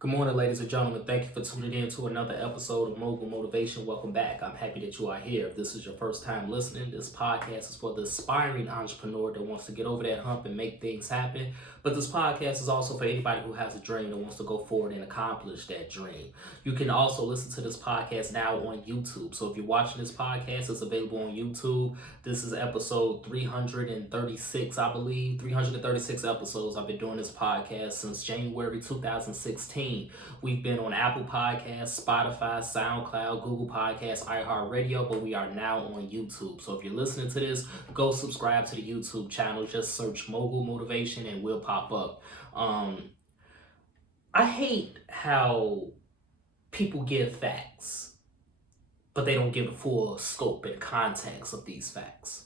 Good morning, ladies and gentlemen. Thank you for tuning in to another episode of Mogul Motivation. Welcome back. I'm happy that you are here. If this is your first time listening, this podcast is for the aspiring entrepreneur that wants to get over that hump and make things happen. But this podcast is also for anybody who has a dream that wants to go forward and accomplish that dream. You can also listen to this podcast now on YouTube. So if you're watching this podcast, it's available on YouTube. This is episode 336, I believe. 336 episodes. I've been doing this podcast since January 2016. We've been on Apple Podcasts, Spotify, SoundCloud, Google Podcasts, iHeartRadio, but we are now on YouTube. So if you're listening to this, go subscribe to the YouTube channel. Just search Mogul Motivation and we'll pop up. I hate how people give facts, but they don't give the full scope and context of these facts.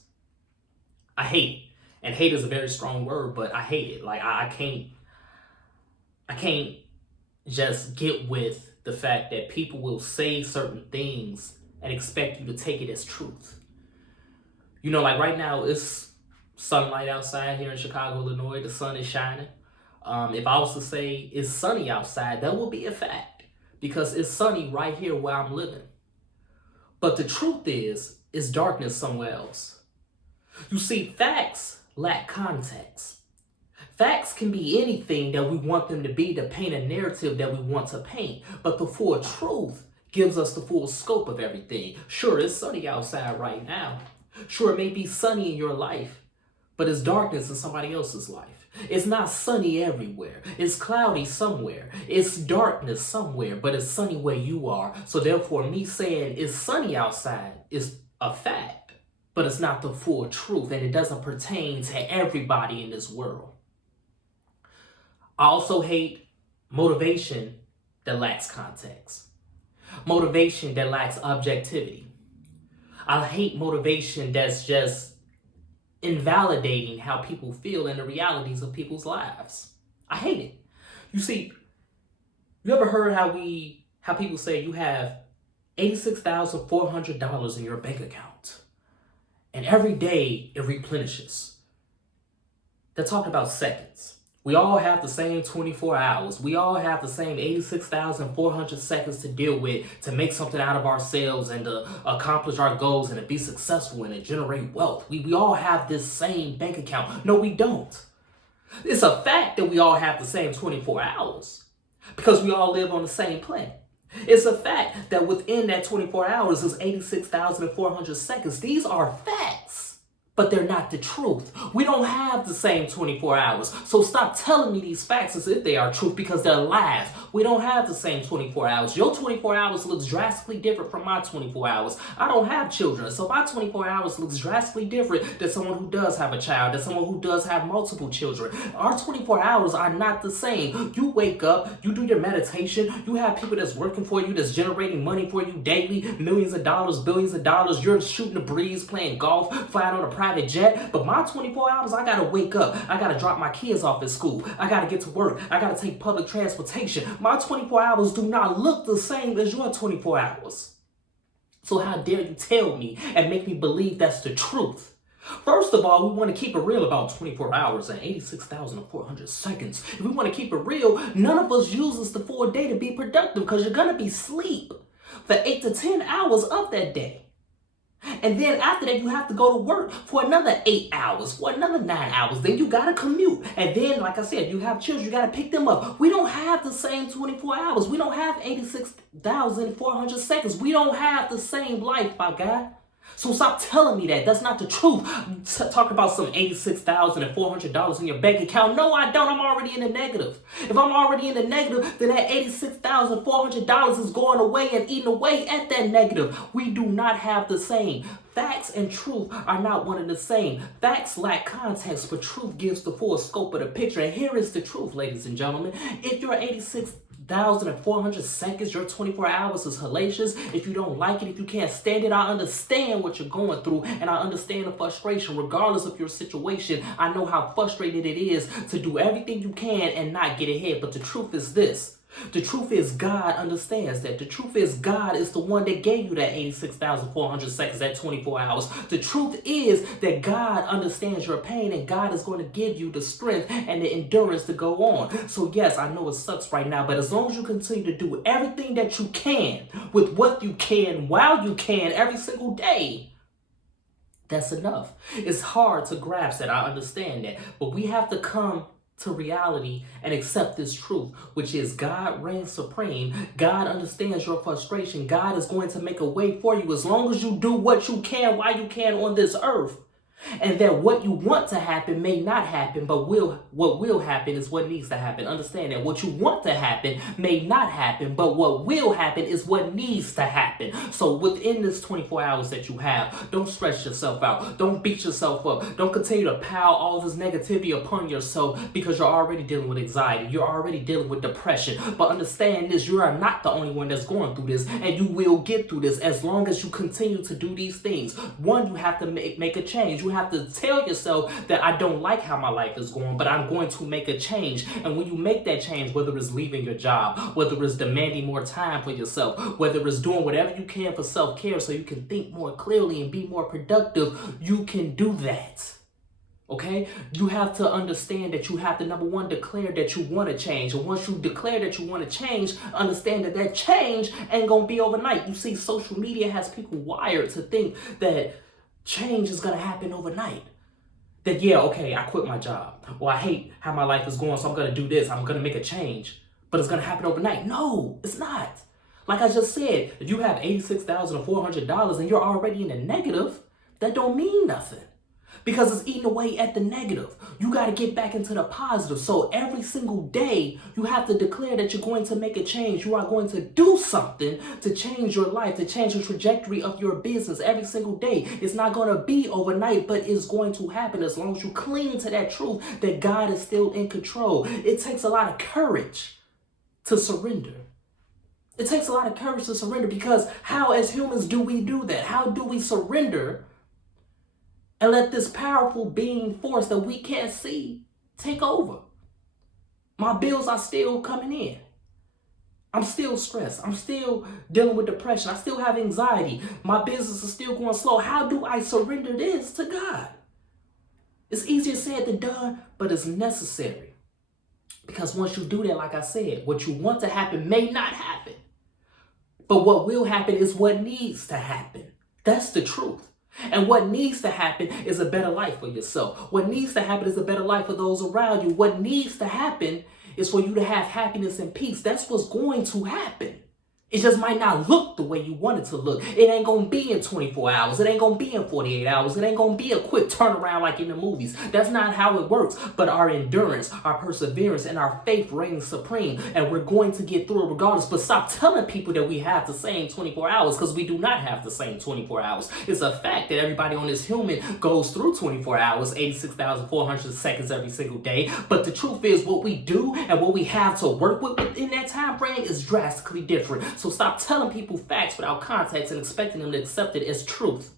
I hate it. And hate is a very strong word, but I hate it. Like I can't just get with the fact that people will say certain things and expect you to take it as truth. You know, like right now it's sunlight outside here in Chicago, Illinois. The sun is shining. If I was to say it's sunny outside, that would be a fact because it's sunny right here where I'm living. But the truth is, it's darkness somewhere else. You see, facts lack context. Facts can be anything that we want them to be to paint a narrative that we want to paint, but the full truth gives us the full scope of everything. Sure, it's sunny outside right now. Sure, it may be sunny in your life, but it's darkness in somebody else's life. It's not sunny everywhere. It's cloudy somewhere. It's darkness somewhere, but it's sunny where you are. So therefore, me saying it's sunny outside is a fact, but it's not the full truth, and it doesn't pertain to everybody in this world. I also hate motivation that lacks context. Motivation that lacks objectivity. I hate motivation that's just invalidating how people feel and the realities of people's lives. I hate it. You see, you ever heard how people say you have $86,400 in your bank account and every day it replenishes? They're talking about seconds. We all have the same 24 hours. We all have the same 86,400 seconds to deal with to make something out of ourselves and to accomplish our goals and to be successful and to generate wealth. We all have this same bank account. No, we don't. It's a fact that we all have the same 24 hours because we all live on the same planet. It's a fact that within that 24 hours is 86,400 seconds. These are facts. But they're not the truth. We don't have the same 24 hours. So stop telling me these facts as if they are truth because they're lies. We don't have the same 24 hours. Your 24 hours looks drastically different from my 24 hours. I don't have children, so my 24 hours looks drastically different than someone who does have a child, than someone who does have multiple children. Our 24 hours are not the same. You wake up, you do your meditation, you have people that's working for you, that's generating money for you daily, millions of dollars, billions of dollars. You're shooting the breeze, playing golf, flying on a private jet, but my 24 hours, I gotta wake up. I gotta drop my kids off at school. I gotta get to work. I gotta take public transportation. My 24 hours do not look the same as your 24 hours. So how dare you tell me and make me believe that's the truth? First of all, we want to keep it real about 24 hours and 86,400 seconds. If we want to keep it real, none of us uses the full day to be productive because you're gonna be asleep for 8 to 10 hours of that day. And then after that, you have to go to work for another 8 hours, for another 9 hours. Then you got to commute. And then, like I said, you have children, you got to pick them up. We don't have the same 24 hours. We don't have 86,400 seconds. We don't have the same life, my guy. So stop telling me that. That's not the truth. Talk about some $86,400 in your bank account. No, I don't. I'm already in the negative. If I'm already in the negative, then that $86,400 is going away and eating away at that negative. We do not have the same. Facts and truth are not one and the same. Facts lack context, but truth gives the full scope of the picture. And here is the truth, ladies and gentlemen. If you're 86,400 seconds, your 24 hours is hellacious. If you don't like it, if you can't stand it, I understand what you're going through and I understand the frustration regardless of your situation. I know how frustrated it is to do everything you can and not get ahead. But the truth is this. The truth is God understands that. The truth is God is the one that gave you that 86,400 seconds, that 24 hours. The truth is that God understands your pain and God is going to give you the strength and the endurance to go on. So yes, I know it sucks right now, but as long as you continue to do everything that you can with what you can while you can every single day, that's enough. It's hard to grasp that. I understand that. But we have to come to reality and accept this truth, which is God reigns supreme. God understands your frustration. God is going to make a way for you as long as you do what you can while you can on this earth. And that what you want to happen may not happen, but what will happen is what needs to happen. Understand that what you want to happen may not happen, but what will happen is what needs to happen. So within this 24 hours that you have, don't stress yourself out. Don't beat yourself up. Don't continue to pile all this negativity upon yourself because you're already dealing with anxiety. You're already dealing with depression. But understand this, you are not the only one that's going through this, and you will get through this as long as you continue to do these things. One, you have to make a change. You have to tell yourself that I don't like how my life is going, but I'm going to make a change. And when you make that change, whether it's leaving your job, whether it's demanding more time for yourself, whether it's doing whatever you can for self-care so you can think more clearly and be more productive, you can do that. Okay? You have to understand that you have to, number one, declare that you want to change. And once you declare that you want to change, understand that that change ain't going to be overnight. You see, social media has people wired to think that change is going to happen overnight. That, yeah, okay, I quit my job. Or I hate how my life is going, so I'm going to do this. I'm going to make a change. But it's going to happen overnight. No, it's not. Like I just said, if you have $86,400 and you're already in the negative, that don't mean nothing. Because it's eating away at the negative. You got to get back into the positive. So every single day, you have to declare that you're going to make a change. You are going to do something to change your life, to change the trajectory of your business every single day. It's not going to be overnight, but it's going to happen as long as you cling to that truth that God is still in control. It takes a lot of courage to surrender. It takes a lot of courage to surrender, because how as humans do we do that? How do we surrender and let this powerful being force that we can't see take over? My bills are still coming in. I'm still stressed. I'm still dealing with depression. I still have anxiety. My business is still going slow. How do I surrender this to God? It's easier said than done, but it's necessary. Because once you do that, like I said, what you want to happen may not happen. But what will happen is what needs to happen. That's the truth. And what needs to happen is a better life for yourself. What needs to happen is a better life for those around you. What needs to happen is for you to have happiness and peace. That's what's going to happen. It just might not look the way you want it to look. It ain't going to be in 24 hours. It ain't going to be in 48 hours. It ain't going to be a quick turnaround like in the movies. That's not how it works. But our endurance, our perseverance, and our faith reigns supreme. And we're going to get through it regardless. But stop telling people that we have the same 24 hours, because we do not have the same 24 hours. It's a fact that everybody on this human goes through 24 hours, 86,400 seconds every single day. But the truth is, what we do and what we have to work with within that time frame is drastically different. So stop telling people facts without context and expecting them to accept it as truth.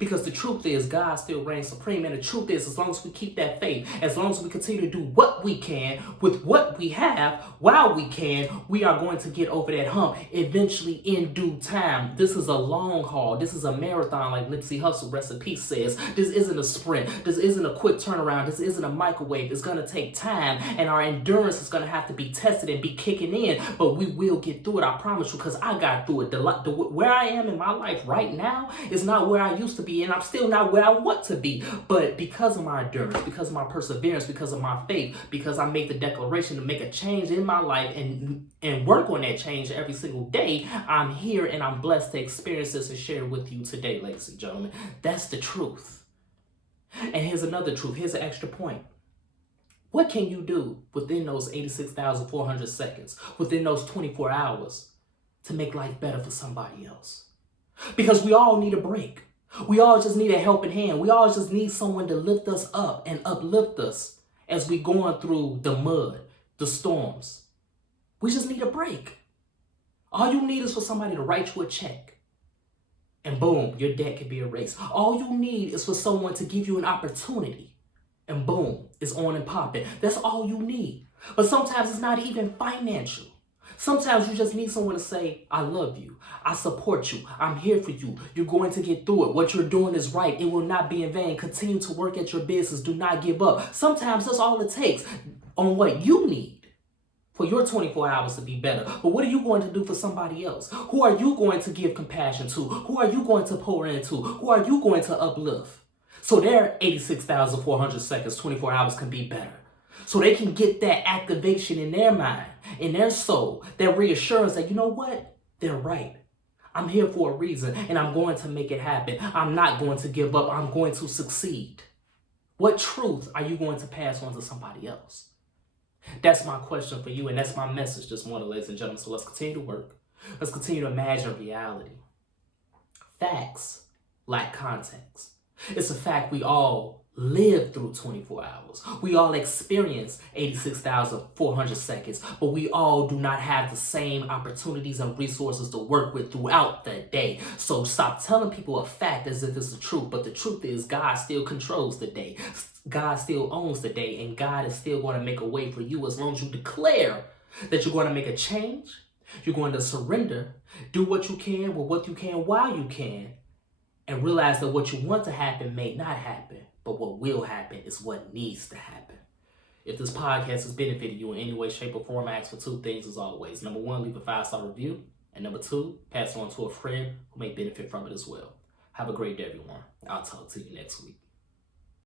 Because the truth is, God still reigns supreme. And the truth is, as long as we keep that faith, as long as we continue to do what we can with what we have while we can, we are going to get over that hump eventually in due time. This is a long haul. This is a marathon, like Nipsey Hussle, rest in peace, says. This isn't a sprint. This isn't a quick turnaround. This isn't a microwave. It's going to take time, and our endurance is going to have to be tested and be kicking in. But we will get through it, I promise you, because I got through it. Where I am in my life right now is not where I used to be, and I'm still not where I want to be. But because of my endurance, because of my perseverance, because of my faith, because I made the declaration to make a change in my life and work on that change every single day, I'm here and I'm blessed to experience this and share it with you today, ladies and gentlemen. That's the truth. And here's another truth. Here's an extra point. What can you do within those 86,400 seconds, within those 24 hours, to make life better for somebody else? Because we all need a break. We all just need a helping hand. We all just need someone to lift us up and uplift us as we going through the mud, the storms. We just need a break. All you need is for somebody to write you a check. And boom, your debt can be erased. All you need is for someone to give you an opportunity. And boom, it's on and popping. That's all you need. But sometimes it's not even financial. Sometimes you just need someone to say, I love you. I support you. I'm here for you. You're going to get through it. What you're doing is right. It will not be in vain. Continue to work at your business. Do not give up. Sometimes that's all it takes on what you need for your 24 hours to be better. But what are you going to do for somebody else? Who are you going to give compassion to? Who are you going to pour into? Who are you going to uplift? So their 86,400 seconds, 24 hours can be better. So they can get that activation in their mind, in their soul, that reassurance that, you know what? They're right. I'm here for a reason, and I'm going to make it happen. I'm not going to give up. I'm going to succeed. What truth are you going to pass on to somebody else? That's my question for you, and that's my message this morning, ladies and gentlemen. So let's continue to work. Let's continue to imagine reality. Facts lack context. It's a fact we all live through 24 hours. We all experience 86,400 seconds, but we all do not have the same opportunities and resources to work with throughout the day. So stop telling people a fact as if it's the truth, but the truth is God still controls the day. God still owns the day, and God is still going to make a way for you as long as you declare that you're going to make a change, you're going to surrender, do what you can with what you can while you can, and realize that what you want to happen may not happen, but what will happen is what needs to happen. If this podcast has benefited you in any way, shape, or form, I ask for two things as always. Number one, leave a 5-star review. And number two, pass it on to a friend who may benefit from it as well. Have a great day, everyone. I'll talk to you next week.